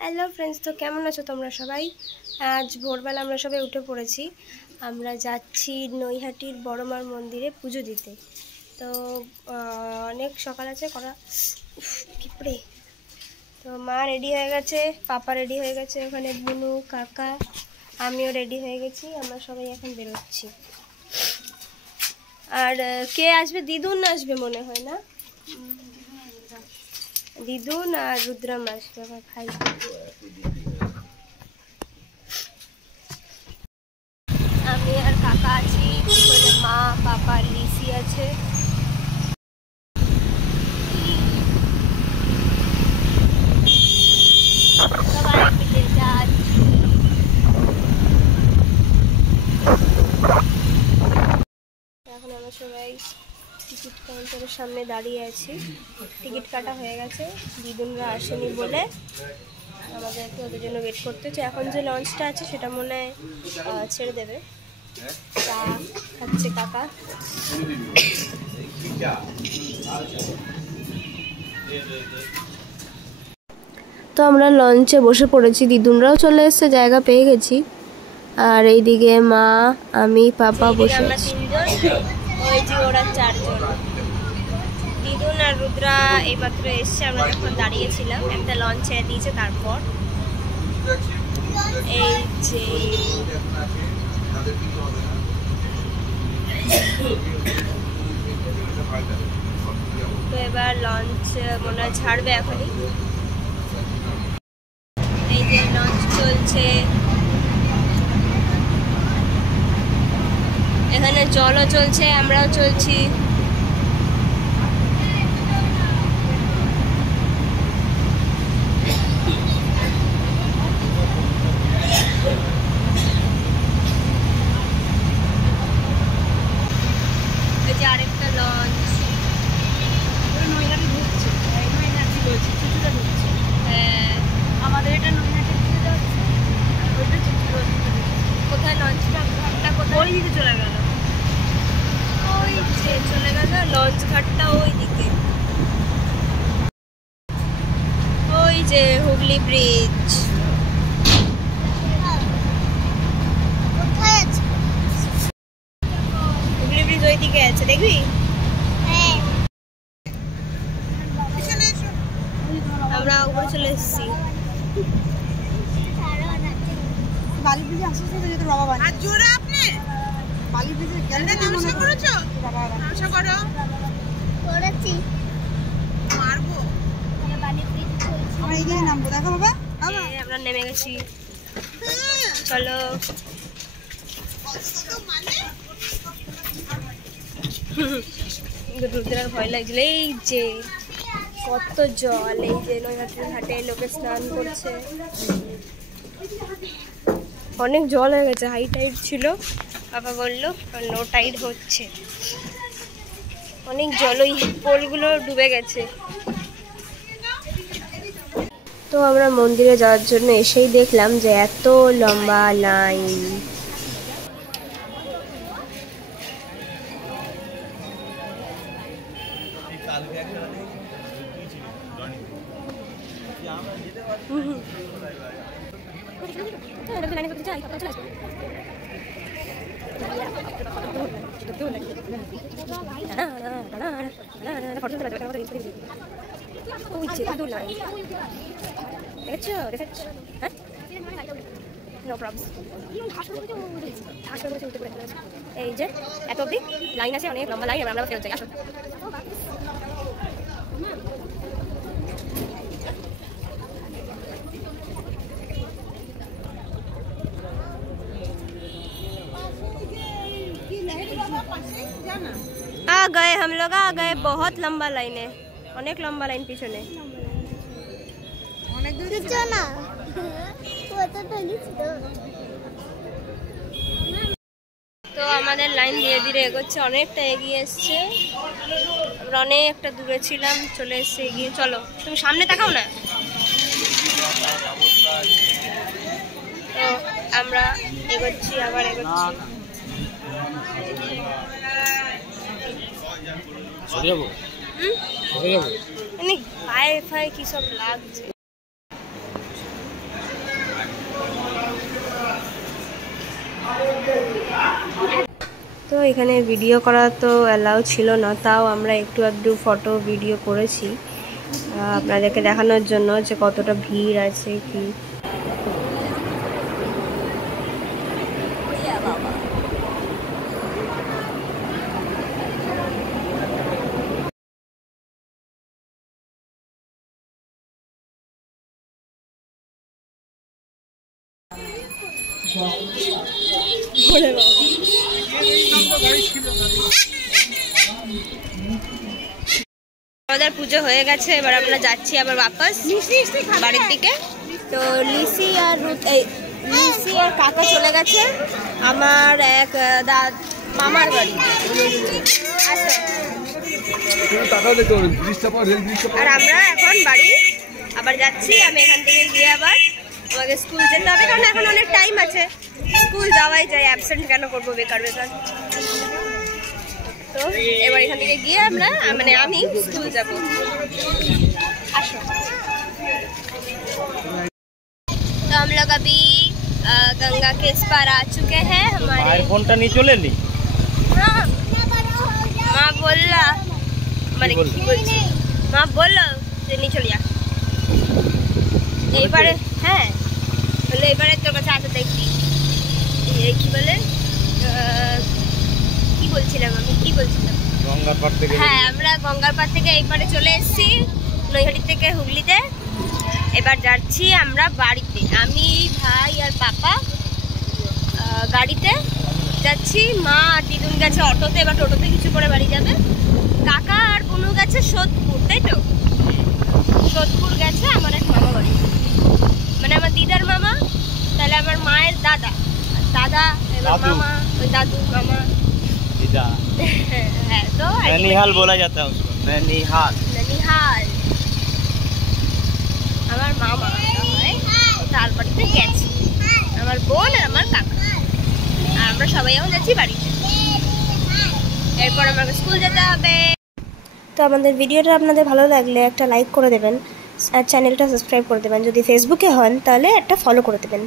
Hello friends, তো কেমন আছো তোমরা সবাই? আজ ভোরবেলা আমরা সবাই উঠে পড়েছি। আমরা যাচ্ছি নৈহাটির বড়মার মন্দিরে পুজো দিতে। তো অনেক সকাল আছে করা পিঁপড়ে। তো মা রেডি হয়ে গেছে, পাপা রেডি হয়ে গেছে, ওখানে বুনু কাকা আমিও রেডি হয়ে গেছি। আমরা সবাই এখন বেরোচ্ছি। আর কে আসবে? দিদুন আসবে মনে হয়, না? দিদুন আর রুদ্রাম আসবে আমার ভাই। আমি আর কাকা আছি, মা পাপা লিসি আছে। সবাই মিলে যাচ্ছি। এখন আমরা সবাই টিকিট কাউন্টারের সামনে দাঁড়িয়ে আছি। টিকিট কাটা হয়ে গেছে, দিদুনরা আসেনি বলে আমাদেরকে ওদের জন্য ওয়েট করতে হচ্ছে। এখন যে লঞ্চটা আছে সেটা মনে হয় ছেড়ে দেবে। চা খাচ্ছে কাকা। তো আমরা লঞ্চে বসে পড়েছি, দিদুনরাও চলে এসেছে, জায়গা পেয়ে গেছি। আর এইদিকে মা, আমি, পাপা বসে আছি। ওই যে ওরা চারজন, দিদুন আর রুদ্রা এইমাত্র এসছে। আমরা যখন দাঁড়িয়েছিলাম একটা লঞ্চ ছেড়ে দিয়েছে, তারপর এই যে তো এবার লঞ্চ মনে হয় ছাড়বে এখনই। এই যে লঞ্চ চলছে, এখানে জলও চলছে, আমরাও চলছি। এই যে আরেকটা লঞ্চ নৈহাটি ঢুকছে, নৈহাটি বলছি চিচুড়া ঢুকছে। হ্যাঁ, আমাদের এটা নৈহাটি দিকে যাচ্ছে, ওইটা চিচুড়া দিকে। কোথায় লঞ্চটা? ঘাটটা কোথায়? ওই দিকে চলে গেল, ওই যে চলে গেল লঞ্চ ঘাটটা ওই দিকে। ওই যে হুগলি ব্রিজ। কোথায় আছে হুগলি ব্রিজ? ওই দিকে আছে, দেখবি? আমরা উপরে চলে এসেছি। বালি ব্রিজে আসছে তো যেতে বাবা বানি। আর জোরে আপনি বালি ব্রিজে গেলে নমস্কার করেছো? বাবা নমস্কার করো। করেছি, মারবো। আমরা বালি ব্রিজ চলছি, আমরা এগিয়ে নামবো। দেখো বাবা, আমরা নেমে গেছি, চলো। রুদ্রার ভয় লাগছিল। এই যে কত জল, এই যে নৈহাটির ঘাটে লোকে স্নান করছে। অনেক জল হয়ে গেছে, হাই টাইড ছিল, বাবা বললো লো টাইড হচ্ছে। অনেক জল, ওই পোলগুলো ডুবে গেছে। তো আমরা মন্দিরে যাওয়ার জন্য এসেই দেখলাম যে এত লম্বা লাইন। এই যে এত অব্দি লাইন আছে, অনেক লম্বা লাইন, আমরা ফেরত যাই। আসো। आ गए हम लोग, आ गए। बहुत लंबा लाइन है, অনেক লম্বা লাইন পিছনে। অনেক দূর না তো আমাদের লাইন ধীরে ধীরে এগোচ্ছে, অনেকটা এগিয়ে এসছে। আমরা অনেকটা দূরে ছিলাম, চলে এসছে এগিয়ে। চলো, তুমি সামনে তাকাও না। তো আমরা এগোচ্ছি, আবার এগোচ্ছি। পায়ে ফায়ে কি সব লাগছে। তো এখানে ভিডিও করা তো অ্যালাউ ছিল না, তাও আমরা একটু একটু ফটো ভিডিও করেছি আপনাদেরকে দেখানোর জন্য যে কতটা ভিড় আছে কি। আমাদের পুজো হয়ে গেছে, এবার আমরা যাচ্ছি আবার বাপাস বাড়ির দিকে। তো লিসি আর কাকা চলে গেছে আমার এক মামার বাড়ি। আর আমরা এখন বাড়ি আবার যাচ্ছি। আমি এখান থেকে গিয়ে আবার আমাকে স্কুল যেতে হবে, কারণ এখন অনেক টাইম আছে, স্কুল যাওয়াই যায়, অ্যাবসেন্ট কেন করবো বেকার বেকার। तो এবার এখান থেকে গিয়ে আমরা আমি স্কুল যাব। আসো। तो हम लोग अभी गंगा के इस पार आ चुके हैं। हमारे फोन टा नहीं चले ली। हाँ माँ बोला माँ बोलो नहीं चलिया এইবারে। হ্যাঁ বলে এবারে তোর কাছে আসতে দেখবি কি বলে কি বলছিলাম গঙ্গার পাড় থেকে। হ্যাঁ আমরা গঙ্গার পাড় থেকে এই পারে চলে এসেছি নৈহাটি থেকে হুগলিতে। এবার যাচ্ছি আমরা বাড়িতে, আমি ভাই আর পাপা গাড়িতে যাচ্ছি। মা আর দিদুন গেছে অটোতে, এবার টোটোতে কিছু করে বাড়ি যাবে। কাকা আর বুনু গেছে সোদপুর, তাই তো সোদপুর গেছে আমার এক মামা বাড়ি, আমার দিদার মামা, তাহলে আমার মায়ের দাদা দাদা এবার মামা ওই দাদু মামা। হ্যাঁ তো नैनीहाल बोला जाता है उसको, नैनीहाल। আমার মামা তার বাড়িতে গেছি, আমার বোন আর আমার কাকা, আর আমরা সবাই এখন যাচ্ছি বাড়িতে। এরপর আমাকে স্কুল যেতে হবে। তো আমাদের ভিডিওটা আপনাদের ভালো লাগলে একটা লাইক করে দেবেন আর চ্যানেলটা সাবস্ক্রাইব করে দেবেন। যদি ফেসবুকে হন তাহলে একটা ফলো করে দেবেন।